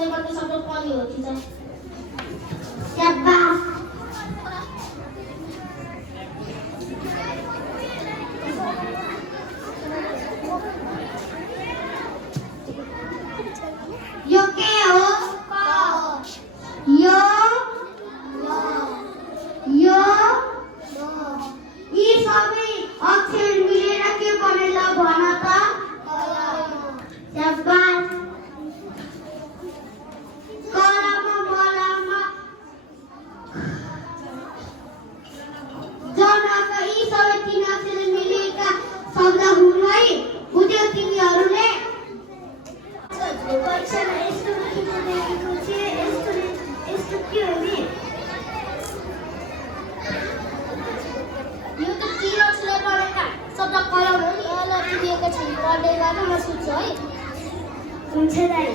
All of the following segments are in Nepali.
त्यसैबाट सबै पढ्यो हो टिचर। शाबाश। यो के हो? क हो। यो यो यी सबै अक्षर मिलेर के बनेछ भन त? शाबाश। कलम मलम जनका यी सबै तीन अक्षर मिलेका शब्द हुन् है। बुझ्यौ तिमीहरूले? परीक्षामा यस्तो लेखेको देखेको थिएँ, यस्तो के हो नि? यो त तीन अक्षरले पढेका शब्द कलम हो नि। यसलाई तिमी एकैछिन पढ्दै गर, म सुत्छु है। हुन्छ दाइ।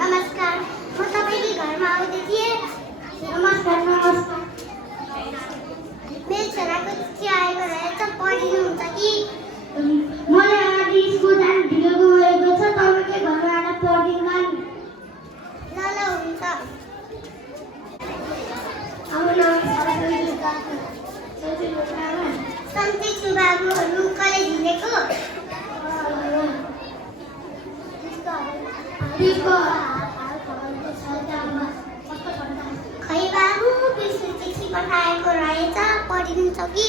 नमस्कार, म तपाईकै घरमा आउँदै थिएँ। नमस्कार। मेरो छोराको चिठी आएको रहेछ, पढिनुहुन्छ कि? मलाई आज स्कुल जान ढिलो भएको छ, तपाईकै घरमा आएर पढिदिउँला नि। ल हुन्छ। सन्चै छु बाबुहरू, कलेज हिँडेको? खै बाबु, बिर्सु चिठी पठाएको रहेछ, पढिदिन्छ कि?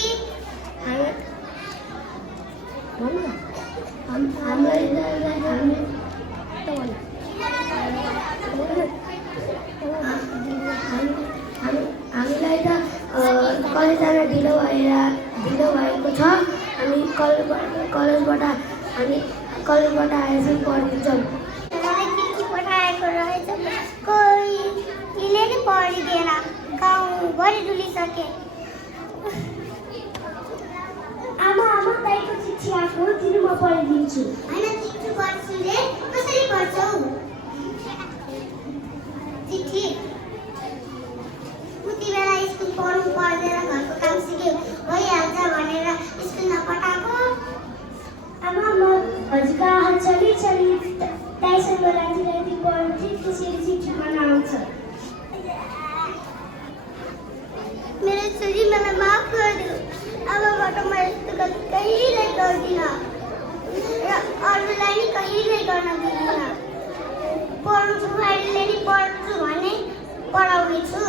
हामीलाई त कलेज जान ढिलो भएको छ। हामी कलेजबाट आएपछि पढिदिन्छौँ। चिठी पठाएको रहेछ, कोहीले नि पढिदिएन, गाउँभरि डुलिसके। आमा दाइको चिठी आएको, तिमी म पढिदिन्छु। होइन, चिठी पढ्छुले। कसरी पढ्छौ चिठी? उति बेला स्कुल पढ्नु पर्दैन, घरको काम सिके भइहाल्छ भनेर स्कुल नपठाएको। आमा, म हजुरको हात चली दाइसँग राति पढ्थेँ, त्यसरी चिठी बनाउँछ। मेरो छोरी, मलाई माफ गरिदिनु। आमाबाट म यस्तो गल्ती कहिल्यै गर्दिनँ र अरूलाई नि कहिल्यै गर्न दिँदिनँ। पढ्छु, अहिले नि पढ्छु भने पढाउने छु।